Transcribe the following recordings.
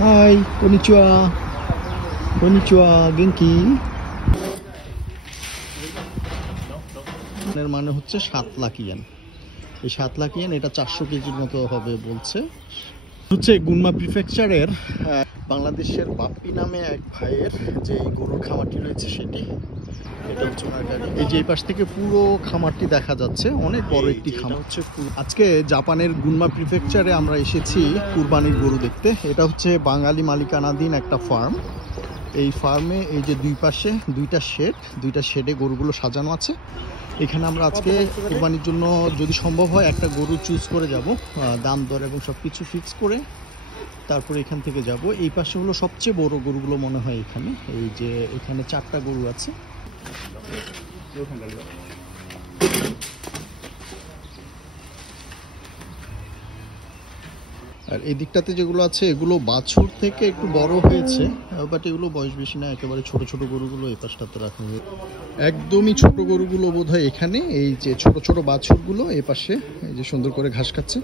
High, konnichiwa konnichiwa গেঙ্কি। এর মানে হচ্ছে 7 লাখ ইয়েন। এই 7 লাখ ইয়েন, এটা 400 কেজির মতো হবে বলছে। হচ্ছে গুনমা প্রিফেকচারের বাংলাদেশের বাপ্পি নামে এক ভাইয়ের যে গরুর খামারটি রয়েছে সেটি। এটা হচ্ছে ওনার গাড়ি। এই যে এই পাশ থেকে পুরো খামারটি দেখা যাচ্ছে, অনেক বড় একটি খামার হচ্ছে। আজকে জাপানের গুনমা প্রিফেকচারে আমরা এসেছি কুরবানির গরু দেখতে। এটা হচ্ছে বাঙালি মালিকানাধীন একটা ফার্ম। এই ফার্মে এই যে দুই পাশে দুইটা শেডে গরুগুলো সাজানো আছে। এখানে আমরা আজকে কুরবানির জন্য যদি সম্ভব হয় একটা গরু চুজ করে যাব, দাম দর এবং সব কিছু ফিক্স করে তারপরে এখান থেকে যাব। এই পাশে হলো সবচেয়ে বড় গরুগুলো মনে হয় এখানে। এই যে এখানে 4টা গরু আছে। আর এই দিকটাতে যেগুলো আছে এগুলো বাছুর থেকে একটু বড় হয়েছে, বাট এগুলো বয়স বেশি না, একেবারে ছোট ছোট গরুগুলো এই পাশটাতে রাখা হয়েছে। একদমই ছোট গরুগুলো বোধহয় এখানে, এই যে ছোট ছোট বাছুরগুলো এই পাশে এই যে সুন্দর করে ঘাস খাচ্ছে।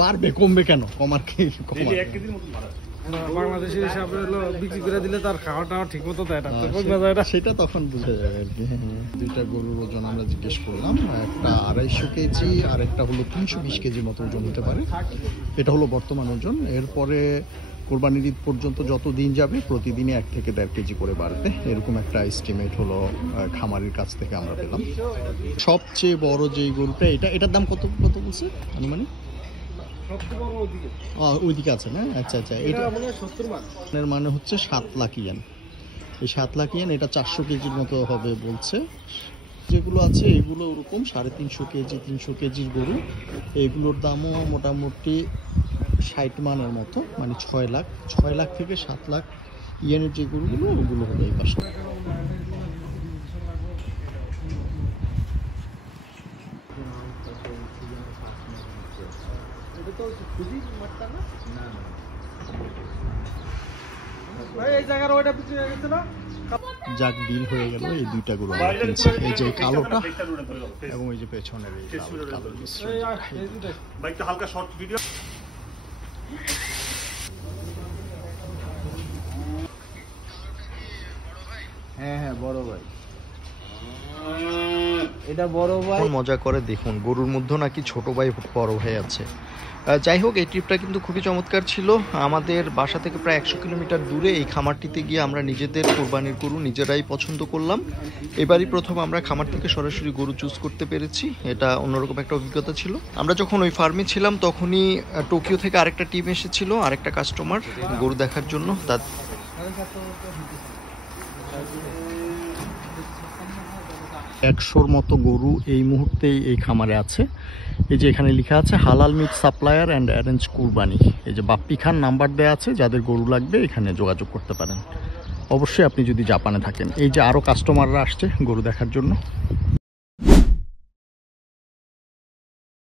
বাড়বে কমবে কেন? কমার কি? বাংলাদেশের হিসাবে হলো বিক্রি করে দিলে তার খাওয়াটা ঠিক মতো দেয় না, সেটা তখন বোঝা যাবে আর কি। দুইটা গরুর ওজন আমরা জিজ্ঞেস করলাম, একটা 250 কেজি আর একটা হলো 320 কেজির মতো ওজন হতে পারে। এটা হলো বর্তমান ওজন। এরপরে কোরবানির ঈদ পর্যন্ত যত দিন যাবে প্রতিদিনই 1 থেকে 1.5 কেজি করে বাড়বে, এরকম একটা এস্টিমেট হলো খামারির কাছ থেকে আমরা পেলাম। সবচেয়ে বড় যে গরুটা, এটার দাম কত কত বলছে আনুমানিক? ওইদিকে আছে না? আচ্ছা আচ্ছা, এর মানে হচ্ছে 7 লাখ ইয়েন। এই 7 লাখ ইয়েন, এটা 400 কেজির মতো হবে বলছে। যেগুলো আছে এগুলো ওরকম 350 কেজি 300 কেজির গরু। এগুলোর দামও মোটামুটি 60 মানের মতো, মানে 6 লাখ থেকে 7 লাখ ইয়েনের যে গরুগুলো ওগুলো হলো এই পাশে। যাক, ডিল হয়ে গেল। এই দুইটা গরু আমরা কিনছি, এই যে কালোটা এবং এই যে পেছনের এই কালো মিশ্রণ। হ্যাঁ বড় ভাই, এটা বড় ভাই। মজা করে দেখুন, গরুর মধ্যে নাকি ছোট ভাই বড় ভাই আছে। যাই হোক, এই ট্রিপটা কিন্তু খুবই চমৎকার ছিল। আমাদের বাসা থেকে প্রায় 100 কিলোমিটার দূরে এই খামারটিতে গিয়ে আমরা নিজেদের কোরবানির গরু নিজেরাই পছন্দ করলাম। এবারই প্রথম আমরা খামার থেকে সরাসরি গরু চুজ করতে পেরেছি, এটা অন্যরকম একটা অভিজ্ঞতা ছিল। আমরা যখন ওই ফার্মে ছিলাম তখনই টোকিও থেকে আরেকটা টিম এসেছিল, আরেকটা কাস্টমার গরু দেখার জন্য। 100-র মতো গরু এই মুহূর্তেই এই খামারে আছে। এই যে এখানে লেখা আছে হালাল মিট সাপ্লায়ার অ্যান্ড অ্যারেঞ্জ কুরবানি। এই যে বাপ্পি খান নাম্বার দেওয়া আছে, যাদের গরু লাগবে এখানে যোগাযোগ করতে পারেন, অবশ্যই আপনি যদি জাপানে থাকেন। এই যে আরও কাস্টমাররা আসছে গরু দেখার জন্য।